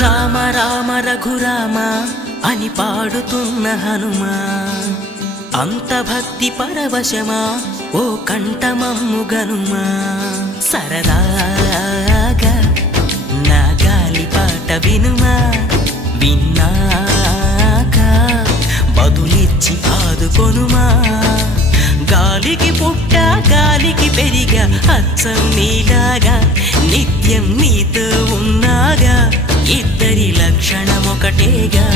రామ రామ రఘురామ అని పాడుతున్న హనుమా, అంత భక్తి పరవశమా ఓ కంఠమమ్ము గనుమా. సరదాగా నా గాలి పాట వినుమా, విన్నాక బదులిచ్చి ఆదుకొనుమా. గాలికి పుట్ట గాలికి పెరిగా అచ్చం నీలాగా, నిత్యం నీతో ఉన్నాగా, ఇద్దరి లక్షణమొకటేగా.